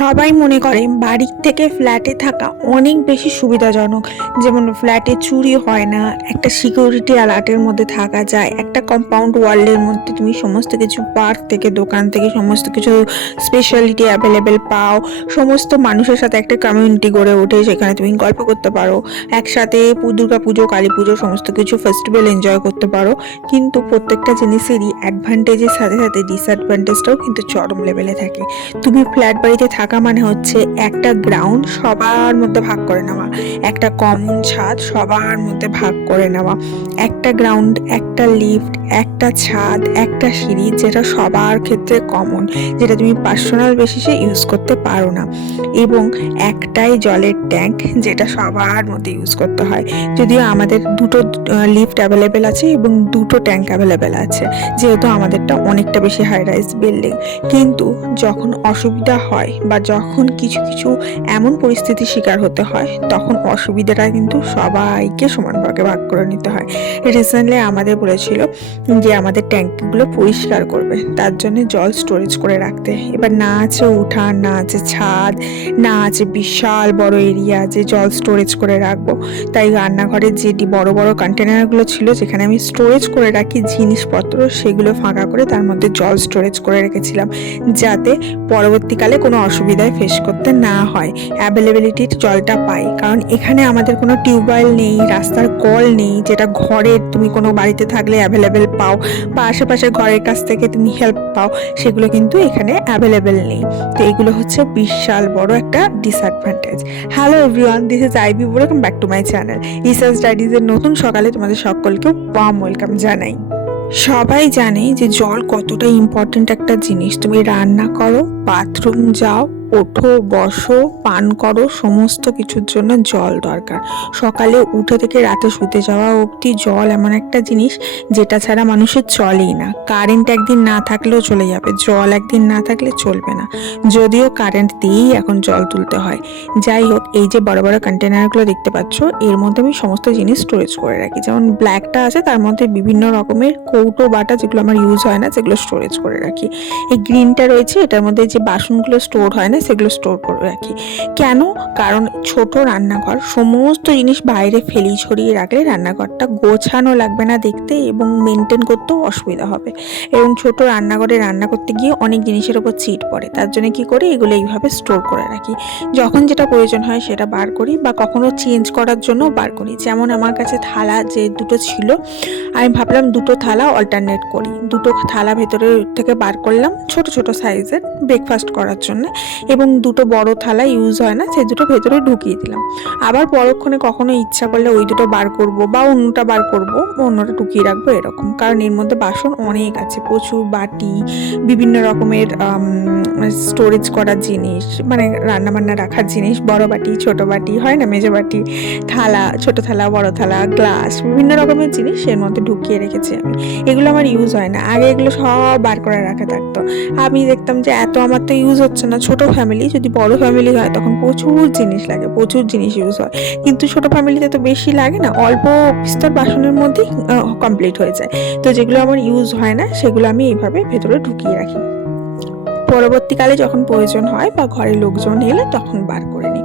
সবাই মনে করে বাড়ির থেকে ফ্ল্যাটে থাকা অনেক বেশি সুবিধাজনক। যেমন ফ্ল্যাটে চুরি হয় না, একটা সিকিউরিটি অ্যালার্টের মধ্যে থাকা যায়, একটা কম্পাউন্ড ওয়ালের মধ্যে তুমি সমস্ত কিছু পার্ক থেকে দোকান থেকে সমস্ত কিছু স্পেশালিটি অ্যাভেলেবেল পাও, সমস্ত মানুষের সাথে একটা কমিউনিটি গড়ে ওঠে, সেখানে তুমি গল্প করতে পারো, একসাথে দুর্গা পুজো কালী পুজো সমস্ত কিছু ফেস্টিভ্যাল এনজয় করতে পারো। কিন্তু প্রত্যেকটা জিনিসেরই অ্যাডভান্টেজের সাথে সাথে ডিসঅ্যাডভান্টেজটাও কিন্তু চরম লেভেলে থাকে। তুমি ফ্ল্যাট বাড়িতে থাকা মানে হচ্ছে একটা গ্রাউন্ড সবার মধ্যে ভাগ করে নেওয়া, একটা কমন ছাদ সবার মধ্যে ভাগ করে নেওয়া, একটা গ্রাউন্ড, একটা লিফট, একটা ছাদ, একটা সিঁড়ি, যেটা সবার ক্ষেত্রে কমন, যেটা তুমি পার্সোনাল বেসিসে ইউজ করতে পারো না, এবং একটাই জলের ট্যাঙ্ক যেটা সবার মধ্যে ইউজ করতে হয়। যদিও আমাদের দুটো লিফট অ্যাভেলেবেল আছে এবং দুটো ট্যাঙ্ক অ্যাভেলেবেল আছে, যেহেতু আমাদেরটা অনেকটা বেশি হাই রাইজ বিল্ডিং। কিন্তু যখন অসুবিধা হয় বা যখন কিছু কিছু এমন পরিস্থিতির শিকার হতে হয়, তখন অসুবিধাটা কিন্তু সবাইকে সমান ভাগে ভাগ করে নিতে হয়। রিসেন্টলি আমাদের বলেছিল যে আমাদের ট্যাঙ্কিগুলো পরিষ্কার করবে, তার জন্য জল স্টোরেজ করে রাখতে। এবার না আছে উঠান, না আছে ছাদ, না আছে বিশাল বড় এরিয়া যে জল স্টোরেজ করে রাখবো। তাই রান্নাঘরের যে বড় বড় কন্টেনারগুলো ছিল, যেখানে আমি স্টোরেজ করে রাখি জিনিসপত্র, সেগুলো ফাঁকা করে তার মধ্যে জল স্টোরেজ করে রেখেছিলাম, যাতে পরবর্তীকালে কোনো অসুবিধায় ফেস করতে না হয়, অ্যাভেলেবিলিটির জলটা পাই। কারণ এখানে আমাদের কোনো টিউবওয়েল নেই, রাস্তার কল নেই, যেটা ঘরে তুমি কোনো বাড়িতে থাকলে অ্যাভেলেবেল পাও, বা আশেপাশে ঘরের কাছ থেকে তুমি হেল্প পাও, সেগুলো কিন্তু এখানে অ্যাভেলেবেল নেই। তো এগুলো হচ্ছে বিশাল বড় একটা disadvantage. Hello everyone, this is IB, welcome back to my channel. Research স্টাডিজের নতুন সকালে তোমাদের সকলকে ওয়ার্ম ওয়েলকাম জানাই। সবাই জানে যে জল কতটা ইম্পর্টেন্ট একটা জিনিস। তুমি রান্না করো, বাথরুম যাও, ওঠো, বসো, পান করো, সমস্ত কিছুর জন্য জল দরকার। সকালে উঠে থেকে রাতে শুতে যাওয়া অবধি জল এমন একটা জিনিস যেটা ছাড়া মানুষের চলেই না। কারেন্ট একদিন না থাকলেও চলে যাবে, জল একদিন না থাকলে চলবে না, যদিও কারেন্ট দিয়েই এখন জল তুলতে হয়। যাই হোক, এই যে বড় বড় কন্টেনারগুলো দেখতে পাচ্ছ, এর মধ্যে আমি সমস্ত জিনিস স্টোরেজ করে রাখি। যেমন ব্ল্যাকটা আছে, তার মধ্যে বিভিন্ন রকমের কৌটো বাটা যেগুলো আমার ইউজ হয় না, সেগুলো স্টোরেজ করে রাখি। এই গ্রিনটা রয়েছে, এটার মধ্যে যে বাসনগুলো স্টোর হয় না, সেগুলো স্টোর করে রাখি। কেন? কারণ ছোট রান্নাঘর, সমস্ত জিনিস বাইরে ফেলি ছড়িয়ে রাখলে রান্নাঘরটা গোছানো লাগবে না দেখতে, এবং মেনটেন করতেও অসুবিধা হবে। এবং ছোট রান্নাঘরে রান্না করতে গিয়ে অনেক জিনিসের ওপর চিট পড়ে, তার জন্য কি করি, এগুলো এইভাবে স্টোর করে রাখি। যখন যেটা প্রয়োজন হয় সেটা বার করি, বা কখনো চেঞ্জ করার জন্য বার করি। যেমন আমার কাছে থালা যে দুটো ছিল, আমি ভাবলাম দুটো থালা অল্টারনেট করি। দুটো থালা ভেতরে থেকে বার করলাম, ছোট ছোট সাইজের, ব্রেকফাস্ট করার জন্য, এবং দুটো বড় থালা ইউজ হয় না, সেই দুটো ভেতরে ঢুকিয়ে দিলাম। আবার পরক্ষণে কখনো ইচ্ছা করলে ওই দুটো বার করব, বা অন্যটা বার করব, অন্যটা ঢুকিয়ে রাখবো, এরকম। কারণ এর মধ্যে বাসন অনেক আছে, প্রচুর বাটি, বিভিন্ন রকমের স্টোরেজ করার জিনিস, মানে রান্নাবান্না রাখার জিনিস, বড় বাটি ছোট বাটি হয় না, মেজো বাটি, থালা, ছোট থালা, বড় থালা, গ্লাস, বিভিন্ন রকমের জিনিস এর মধ্যে ঢুকিয়ে রেখেছি আমি। এগুলো আমার ইউজ হয় না, আগে এগুলো সব বার করে রাখা থাকতো। আমি দেখতাম যে এত আমার তো ইউজ হচ্ছে না। ছোট ফ্যামিলি, যদি বড় ফ্যামিলি হয় তখন প্রচুর জিনিস লাগে, প্রচুর জিনিস ইউজ হয়। কিন্তু ছোট ফ্যামিলিতে তো বেশি লাগে না, অল্প বিস্তর বাসনের মধ্যেই কমপ্লিট হয়ে যায়। তো যেগুলো আমার ইউজ হয় না, সেগুলো আমি এইভাবে ভেতরে ঢুকিয়ে রাখি। পরবর্তীকালে যখন প্রয়োজন হয় বা ঘরের লোকজন এলে তখন বার করে নিই।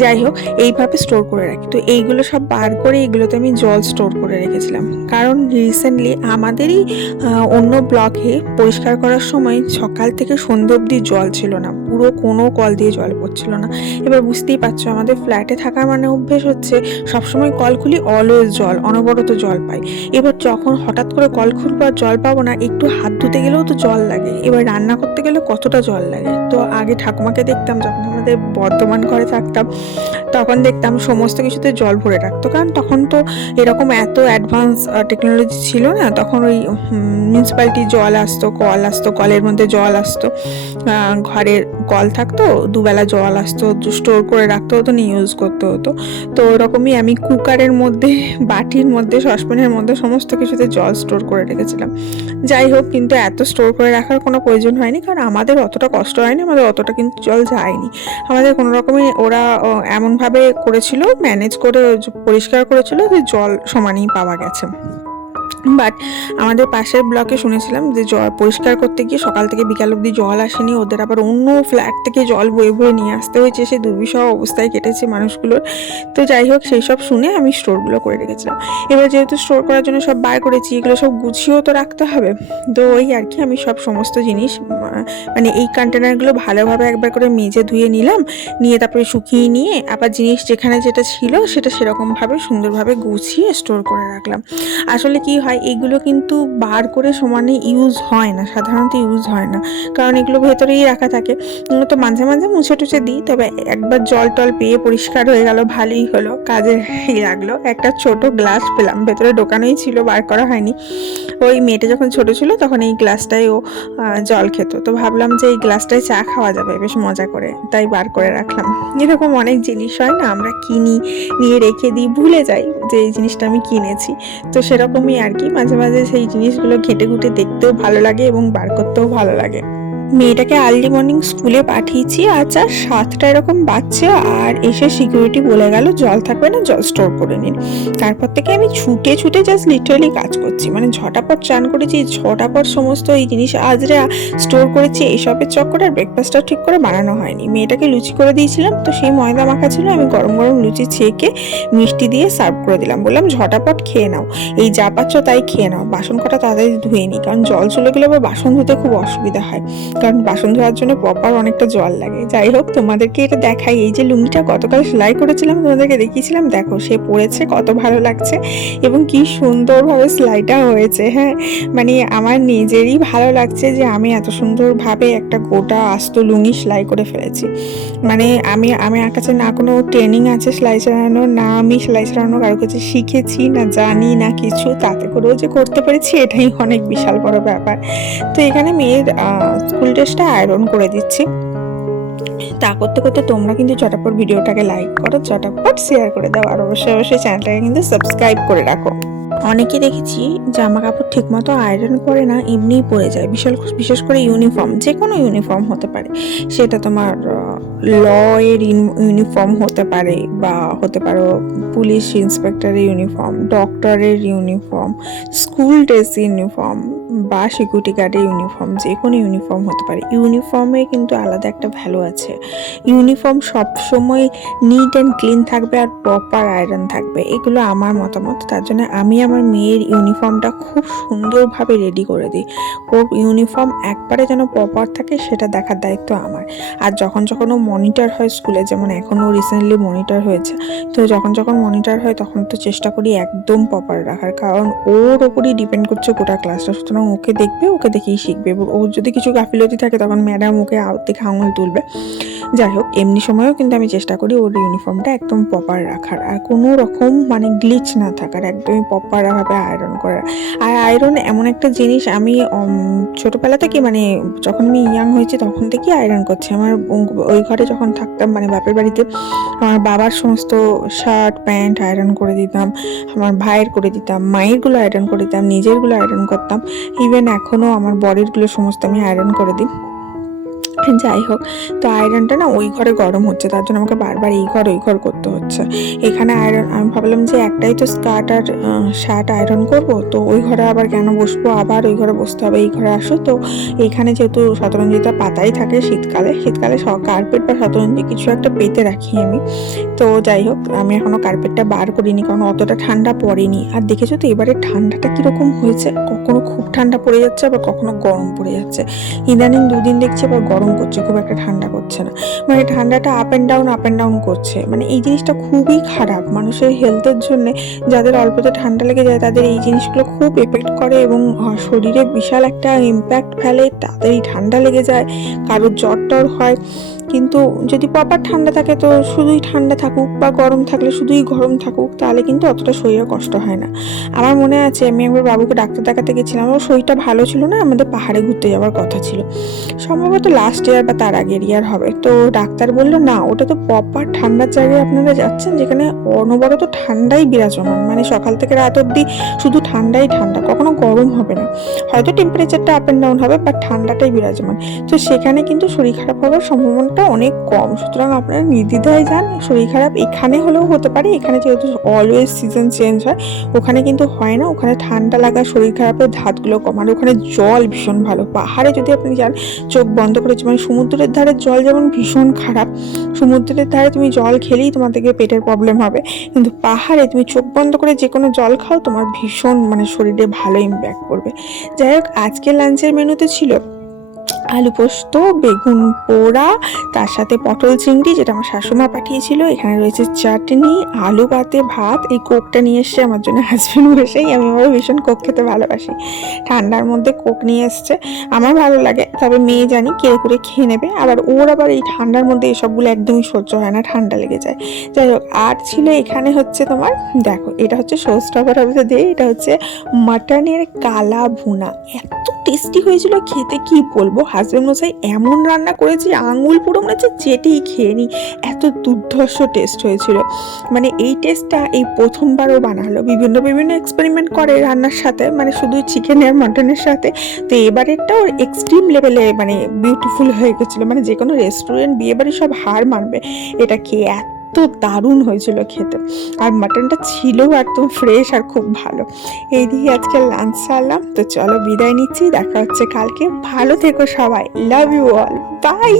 যাই হোক, এইভাবে স্টোর করে রাখি। তো এইগুলো সব বার করে এগুলোতে আমি জল স্টোর করে রেখেছিলাম, কারণ রিসেন্টলি আমাদেরই অন্য ব্লকে পরিষ্কার করার সময় সকাল থেকে সন্ধ্যে অবধি জল ছিল না, পুরো কোনো কল দিয়ে জল পড়ছিল না। এবার বুঝতেই পারছো, আমাদের ফ্ল্যাটে থাকার মানে অভ্যেস হচ্ছে সবসময় কল খুলি, অলওয়েজ জল, অনবরত জল পাই। এবার যখন হঠাৎ করে কল খুলবো আর জল পাবো না, একটু হাত ধুতে গেলেও তো জল লাগে, এবার রান্না করতে গেলে কতটা জল লাগে। তো আগে ঠাকুমাকে দেখতাম, যখন আমাদের বর্ধমান ঘরে থাকতাম, তখন দেখতাম সমস্ত কিছুতে জল ভরে রাখতো, কারণ তখন তো এরকম এত অ্যাডভান্স টেকনোলজি ছিল না। তখন ওই মিউনিসিপ্যালিটি জল আসতো, কল আসতো, কলের মধ্যে জল আসতো, ঘরের কল থাকতো, দুবেলা জল আসতো, স্টোর করে রাখতে হতো, নিয়ে ইউজ করতে হতো। তো ওরকমই আমি কুকারের মধ্যে, বাটির মধ্যে, সসপ্যানের মধ্যে সমস্ত কিছুতে জল স্টোর করে রেখেছিলাম। যাই হোক, কিন্তু এত স্টোর করে রাখার কোনো প্রয়োজন হয়নি, কারণ আমাদের অতটা কষ্ট হয়নি, আমাদের অতটা কিন্তু জল যায়নি। আমাদের কোনো রকমই ওরা এমনভাবে করেছিল, ম্যানেজ করে পরিষ্কার করেছিল যে জল সমানই পাওয়া গেছে। বাট আমাদের পাশের ব্লকে শুনেছিলাম যে জল পরিষ্কার করতে গিয়ে সকাল থেকে বিকাল অবধি জল আসেনি, ওদের আবার অন্য ফ্ল্যাট থেকে জল বয়ে বয়ে নিয়ে আসতে হয়েছে, সে দুর্বিষহ অবস্থায় কেটেছে মানুষগুলোর। তো যাই হোক, সেই সব শুনে আমি স্টোরগুলো করে রেখেছিলাম। এবার যেহেতু স্টোর করার জন্য সব বার করেছি, এগুলো সব গুছিয়েও তো রাখতে হবে। তো ওই আর কি, আমি সব সমস্ত জিনিস মানে এই কন্টেনারগুলো ভালোভাবে একবার করে মেজে ধুয়ে নিলাম, নিয়ে তারপরে শুকিয়ে নিয়ে আবার জিনিস যেখানে যেটা ছিল সেটা সেরকমভাবে সুন্দরভাবে গুছিয়ে স্টোর করে রাখলাম। আসলে কি হয়, এগুলো কিন্তু বার করে সমানে ইউজ হয় না, সাধারণত ইউজ হয় না, কারণ এগুলো ভেতরেই রাখা থাকে। তো মাঝে মাঝে মুছে টুছে দিই, তবে একবার জল টল পেয়ে পরিষ্কার হয়ে গেল, ভালোই হলো, কাজে লাগলো। একটা ছোট গ্লাস পেলাম, ভেতরে ঢোকানোই ছিল, বার করা হয়নি। ওই মেয়েটা যখন ছোট ছিল তখন এই গ্লাসটাই ও জল খেত, তো ভাবলাম যে এই গ্লাসটায় চা খাওয়া যাবে বেশ মজা করে, তাই বার করে রাখলাম। এরকম অনেক জিনিস হয় না, আমরা কিনি, নিয়ে রেখে দিই, ভুলে যাই যে এই জিনিসটা আমি কিনেছি। তো সেরকমই আর কি, মাঝে মাঝে সেই জিনিসগুলো ঘেঁটে ঘুঁটে দেখতেও ভালো লাগে এবং বার করতেও ভালো লাগে। মেয়েটাকে আর্লি মর্নিং স্কুলে পাঠিয়েছি, আচ্ছা 7টা এরকম বাজছে, আর এসে সিকিউরিটি বলে গেল জল থাকবে না, জল স্টোর করে নিন। তারপর থেকে আমি ছুটে ছুটে জাস্ট লিটারালি কাজ করছি, মানে ঝটাপট চান করেছি, ঝটাপট সমস্ত এই জিনিস আজরে স্টোর করেছি। এইসবের চক্করে আর ব্রেকফাস্টটা ঠিক করে বানানো হয়নি। মেয়েটাকে লুচি করে দিয়েছিলাম, তো সেই ময়দা মাখা ছিল, আমি গরম গরম লুচি ছেঁকে মিষ্টি দিয়ে সার্ভ করে দিলাম, বললাম ঝটাপট খেয়ে নাও, এই যা পাচ্ছ তাই খেয়ে নাও, বাসন কটা তাড়াতাড়ি ধুয়ে নিই, কারণ জল চলে গেলে আবার বাসন ধুতে খুব অসুবিধা হয়, কারণ বাসন ধোয়ার জন্য প্রপার অনেকটা জল লাগে। যাই হোক, তোমাদেরকে এটা দেখাই, এই যে লুঙ্গিটা গতকাল সেলাই করেছিলাম, তোমাদেরকে দেখিয়েছিলাম, দেখো সে পরেছে, কত ভালো লাগছে এবং কি সুন্দরভাবে সেলাইটা হয়েছে। হ্যাঁ, মানে আমার নিজেরই ভালো লাগছে যে আমি এত সুন্দরভাবে একটা গোটা আস্ত লুঙ্গি সেলাই করে ফেলেছি। মানে আমি আমার কাছে না কোনো ট্রেনিং আছে সেলাই চালানোর, না আমি সেলাই চালানো কারোর কাছে শিখেছি, না জানি, না কিছু, তাতে করেও যে করতে পেরেছি এটাই অনেক বিশাল বড় ব্যাপার। তো এখানে মেয়ের স্কুল ড্রেসটা আয়রন করে দিচ্ছি। তা করতে করতে তোমরা কিন্তু চটাপট ভিডিওটাকে লাইক করো, চটাপট শেয়ার করে দাও, আর অবশ্যই অবশ্যই চ্যানেলটাকে কিন্তু সাবস্ক্রাইব করে রাখো। অনেকে দেখেছি জামা কাপড় ঠিক মতো আয়রন করে না, এমনিই পরে যায়, বিশেষ করে ইউনিফর্ম, যে কোনো ইউনিফর্ম হতে পারে, সেটা তোমার ল এর ইউনিফর্ম হতে পারে, বা হতে পারো পুলিশ ইন্সপেক্টরের ইউনিফর্ম, ডক্টরের ইউনিফর্ম, স্কুল ড্রেস ইউনিফর্ম, বা সিকিউরিটি গার্ডের ইউনিফর্ম, যে কোনো ইউনিফর্ম হতে পারে। ইউনিফর্মে কিন্তু আলাদা একটা ভ্যালু আছে। ইউনিফর্ম সবসময় নিট অ্যান্ড ক্লিন থাকবে আর প্রপার আয়রন থাকবে, এগুলো আমার মতামত। তার জন্য আমি আমার মেয়ের ইউনিফর্মটা খুব সুন্দরভাবে রেডি করে দিই। ওর ইউনিফর্ম একবারে যেন প্রপার থাকে সেটা দেখার দায়িত্ব আমার। আর যখন যখন ও মনিটর হয় স্কুলে, যেমন এখনও রিসেন্টলি মনিটর হয়েছে, তো যখন যখন মনিটর হয় তখন তো চেষ্টা করি একদম প্রপার রাখার, কারণ ওর ওপরই ডিপেন্ড করছে গোটা ক্লাসটা, সুতরাং ওকে দেখবে, ওকে দেখেই শিখবে। ওর যদি কিছু গাফিলতি থাকে তখন ম্যাডাম ওকে দেখে আঙুল তুলবে। যাই হোক, এমনি সময়ও কিন্তু আমি চেষ্টা করি ওর ইউনিফর্মটা একদম প্রপার রাখার, আর কোনো রকম মানে গ্লিচ না থাকার, একদমই প্রপারভাবে আয়রন করার। আর আয়রন এমন একটা জিনিস, আমি ছোটোবেলা থেকে, মানে যখন আমি ইয়াং হয়েছি তখন থেকেই আয়রন করছি। আমার ওই ঘরে যখন থাকতাম, মানে বাপের বাড়িতে, আমার বাবার সমস্ত শার্ট প্যান্ট আয়রন করে দিতাম, আমার ভাইয়ের করে দিতাম, মায়েরগুলো আয়রন করে দিতাম, নিজেরগুলো আয়রন করতাম, ইভেন এখনও আমার বরেরগুলো সমস্ত আমি আয়রন করে দিই। যাই হোক, তো আয়রনটা না ওই ঘরে গরম হচ্ছে, তার জন্য আমাকে বারবার এই ঘর ওই ঘর করতে হচ্ছে। এখানে আয়রন, আমি ভাবলাম যে একটাই তো স্কার্ট আর শার্ট আয়রন করব, তো ওই ঘরে আবার কেন বসবো, আবার ওই ঘরে বসতে হবে, এই ঘরে আসো। তো এইখানে যেহেতু শতরঞ্জিটা পাতাই থাকে শীতকালে, কার্পেট বা শতরঞ্জি কিছু একটা পেতে রাখি আমি। তো যাই হোক, আমি এখনো কার্পেটটা বার করিনি, কারণ অতটা ঠান্ডা পড়েনি। আর দেখেছো তো এবারে ঠান্ডাটা কিরকম হয়েছে, কখনো খুব ঠান্ডা পড়ে যাচ্ছে, আবার কখনো গরম পড়ে যাচ্ছে। ইদানিং দুদিন দেখছি আবার গরম করছে, খুব একটা ঠান্ডা করছে না, মানে ঠান্ডাটা আপ অ্যান্ড ডাউন করছে। মানে এই জিনিসটা খুবই খারাপ মানুষের হেলথের জন্য। যাদের অল্পতে ঠান্ডা লেগে যায় তাদের এই জিনিসগুলো খুব এফেক্ট করে এবং শরীরে বিশাল একটা ইম্প্যাক্ট ফেলে, তাড়াতাড়ি ঠান্ডা লেগে যায়, কারোর জ্বর টর হয়। কিন্তু যদি প্রপার ঠান্ডা থাকে তো শুধুই ঠান্ডা থাকুক, বা গরম থাকলে শুধুই গরম থাকুক, তাহলে কিন্তু অতটা শরীরে কষ্ট হয় না। আমার মনে আছে আমি একবার বাবুকে ডাক্তার দেখাতে গেছিলাম, ওর শরীরটা ভালো ছিল না, আমাদের পাহাড়ে ঘুরতে যাওয়ার কথা ছিল, সম্ভবত লাস্ট ইয়ার বা তার আগের ইয়ার হবে। তো ডাক্তার বললো না, ওটা তো প্রপার ঠান্ডার জায়গায় আপনারা যাচ্ছেন, যেখানে অনবরত ঠান্ডাই বিরাজমান, মানে সকাল থেকে রাত অবধি শুধু ঠান্ডাই ঠান্ডা, কখনো গরম হবে না, হয়তো টেম্পারেচারটা আপ অ্যান্ড ডাউন হবে, বাট ঠান্ডাটাই বিরাজমান। তো সেখানে কিন্তু শরীর খারাপ হওয়ার সম্ভাবনাটা খারাপটা অনেক কম, সুতরাং আপনারা নির্দ্বিধায় যান। শরীর খারাপ এখানে হলেও হতে পারে, এখানে যেহেতু অলওয়েজ সিজন চেঞ্জ হয়, ওখানে কিন্তু হয় না। ওখানে ঠান্ডা লাগা, শরীর খারাপের ধাতগুলো কম, আর ওখানে জল ভীষণ ভালো। পাহাড়ে যদি আপনি যান চোখ বন্ধ করে, মানে সমুদ্রের ধারে জল যেমন ভীষণ খারাপ, সমুদ্রের ধারে তুমি জল খেলেই তোমার থেকে পেটের প্রবলেম হবে, কিন্তু পাহাড়ে তুমি চোখ বন্ধ করে যে কোনো জল খাও, তোমার ভীষণ মানে শরীরে ভালো ইম্প্যাক্ট করবে। যাই হোক, আজকে লাঞ্চের মেনুতে ছিল আলু পোস্ত, বেগুন পোড়া, তার সাথে পটল চিংড়ি যেটা আমার শাশুমা পাঠিয়েছিল। এখানে রয়েছে চাটনি, আলু পাতে ভাত। এই কোকটা নিয়ে এসছে আমার জন্য হাজবেন্ড বসেই, আমি আবার ভীষণ কোক খেতে ভালোবাসি। ঠান্ডার মধ্যে কোক নিয়ে এসছে, আমার ভালো লাগে, তবে মেয়ে জানি কেড়ে করে খেয়ে নেবে। আবার ওর আবার এই ঠান্ডার মধ্যে এসবগুলো একদমই সহ্য হয় না, ঠান্ডা লেগে যায়। যাই হোক, আর ছিল এখানে হচ্ছে তোমার, দেখো এটা হচ্ছে শোস্টপার দিয়ে, এটা হচ্ছে মাটনের কালা ভুনা। এত টেস্টি হয়েছিল খেতে, কি বলবো। হাজবেন্ড মশাই এমন রান্না করেছি, আঙুল পুরো মনে হচ্ছে চেটেই খেয়ে নি, এত দুর্ধর্ষ টেস্ট হয়েছিল। মানে এই টেস্টটা এই প্রথমবারও বানালো, বিভিন্ন বিভিন্ন এক্সপেরিমেন্ট করে রান্নার সাথে, মানে শুধু চিকেন আর মাটনের সাথে। তো এবারেরটাও এক্সট্রিম লেভেলে মানে বিউটিফুল হয়ে গেছিলো, মানে যে কোনো রেস্টুরেন্ট, বিয়ে বাড়ি সব হার মানবে এটা খেয়ে, এত দারুণ হয়েছিল খেতে। আর মাটনটা ছিল একদম ফ্রেশ আর খুব ভালো। এই দিয়ে আজকে লাঞ্চ সারলাম। তো চলো বিদায় নিচ্ছি, দেখা হচ্ছে কালকে। ভালো থেকো সবাই, লাভ ইউ অল, বাই।